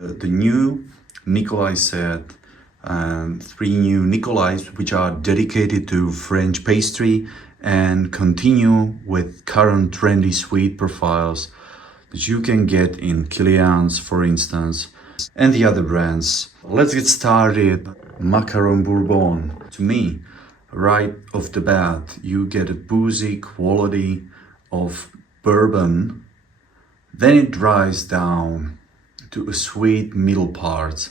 The new Nicolai set, 3 new Nicolais which are dedicated to French pastry and continue with current trendy sweet profiles that you can get in Kilian's, for instance, and the other brands. Let's get started. Macaron Bourbon. To me, right off the bat, you get a boozy quality of bourbon, then it dries down to a sweet middle part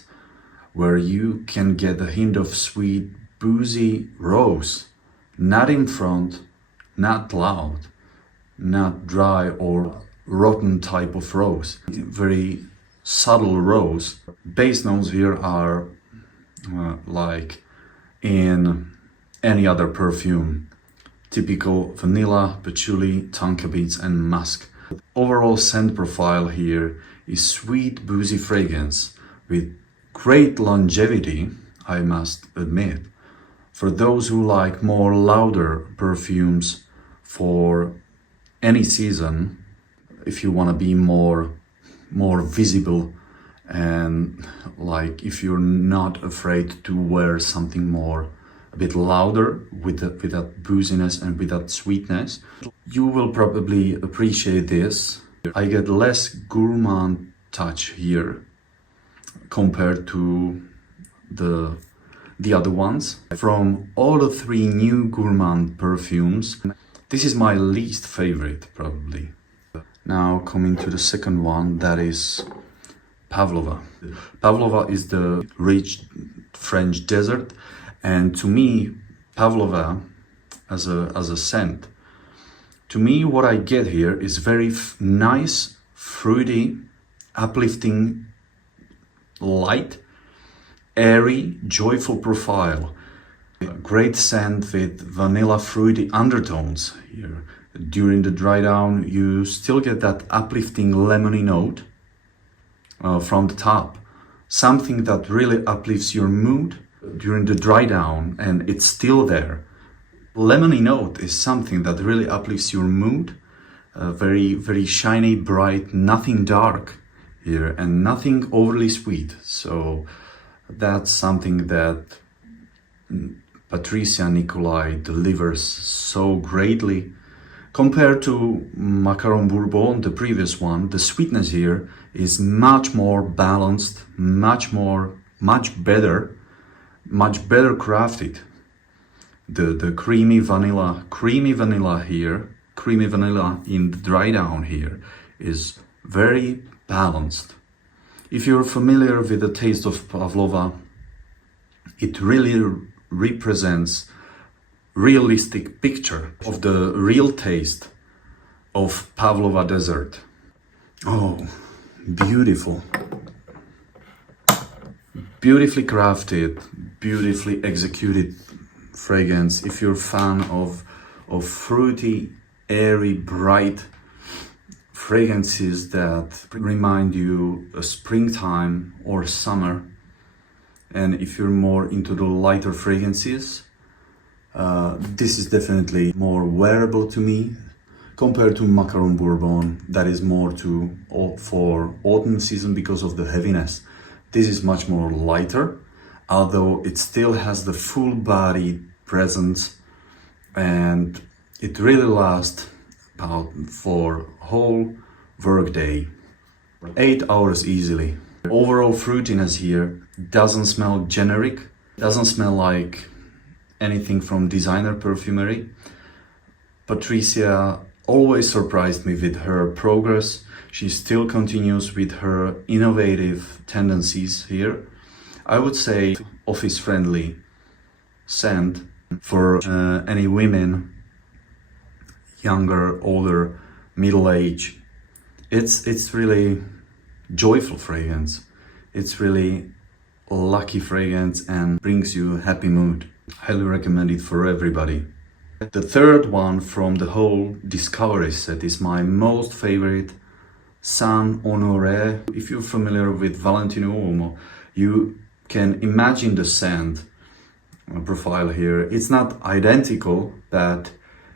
where you can get a hint of sweet boozy rose, not in front, not loud, not dry or rotten type of rose, very subtle rose. Base notes here are like in any other perfume, typical vanilla, patchouli, tonka beans and musk. Overall scent profile here is sweet boozy fragrance with great longevity, I must admit, for those who like more louder perfumes for any season. If you want to be more visible, and like if you're not afraid to wear something more a bit louder with that booziness and with that sweetness, you will probably appreciate this. I get less gourmand touch here compared to the other ones. From all the 3 new gourmand perfumes, this is my least favorite probably. Now coming to the second one, that is Pavlova. Pavlova is the rich French dessert, and to me Pavlova as a scent, to me what I get here is very nice, fruity, uplifting, light, airy, joyful profile. Great scent with vanilla fruity undertones here. During the dry down, you still get that uplifting lemony note from the top. Something that really uplifts your mood during the dry down, and it's still there. Lemony note is something that really uplifts your mood. Very, very shiny, bright, nothing dark here and nothing overly sweet. So that's something that Patricia Nicolai delivers so greatly. Compared to Macaron Bourbon, the previous one, the sweetness here is much more balanced, much better crafted. The creamy vanilla here, creamy vanilla in the dry down here is very balanced. If you're familiar with the taste of Pavlova, it really represents realistic picture of the real taste of Pavlova dessert. Oh, beautiful. Beautifully crafted, beautifully executed fragrance. If you're a fan of fruity, airy, bright fragrances that remind you of springtime or summer, and if you're more into the lighter fragrances, this is definitely more wearable to me compared to Macaron Bourbon, that is more for autumn season because of the heaviness. This is much more lighter, although it still has the full body presence, and it really lasts about for whole work day, 8 hours easily. Overall fruitiness here doesn't smell generic, doesn't smell like anything from designer perfumery. Patricia always surprised me with her progress. She still continues with her innovative tendencies here. I would say office-friendly scent for any women, younger, older, middle age. It's really joyful fragrance. It's really lucky fragrance and brings you a happy mood. Highly recommend it for everybody. The third one from the whole Discovery set is my most favorite, San Honoré. If you're familiar with Valentino Uomo, you can imagine the scent profile here. It's not identical, but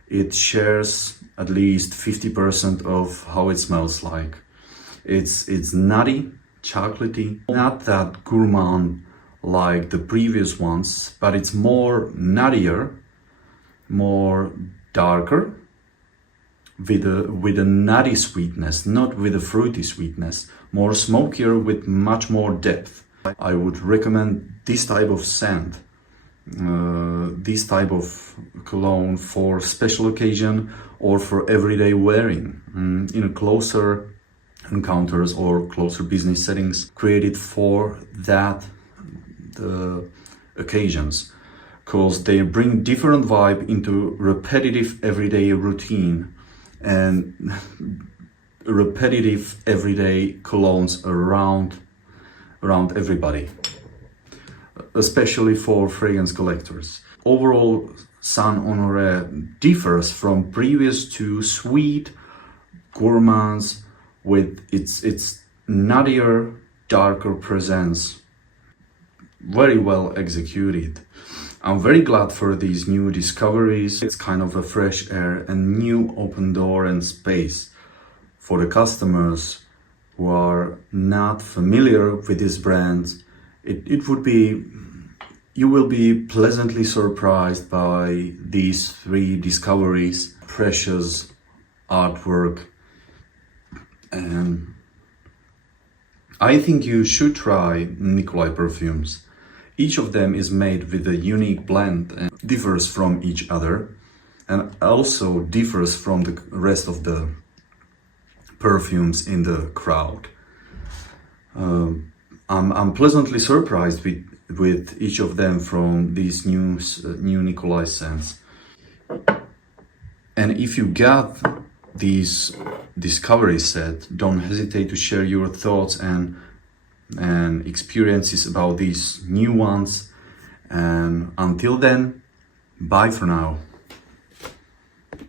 it shares at least 50% of how it smells like. It's nutty, chocolatey, not that gourmand like the previous ones, but it's more nuttier, more darker, with a nutty sweetness, not with a fruity sweetness, more smokier with much more depth. I would recommend this type of scent, this type of cologne for special occasion or for everyday wearing, in a closer encounters or closer business settings created for that occasions, because they bring different vibe into repetitive everyday routine and repetitive everyday colognes around everybody, especially for fragrance collectors. Overall, Saint Honoré differs from previous two sweet gourmands with its nuttier, darker presence. Very well executed. I'm very glad for these new discoveries. It's kind of a fresh air and new open door and space for the customers who are not familiar with this brand. It would be, you will be pleasantly surprised by these three discoveries, precious artwork, and I think you should try Nicolai perfumes. Each of them is made with a unique blend and differs from each other, and also differs from the rest of the perfumes in the crowd. I'm pleasantly surprised with each of them from these new Nicolai scents. And if you got these discovery set, don't hesitate to share your thoughts and experiences about these new ones. And until then, bye for now.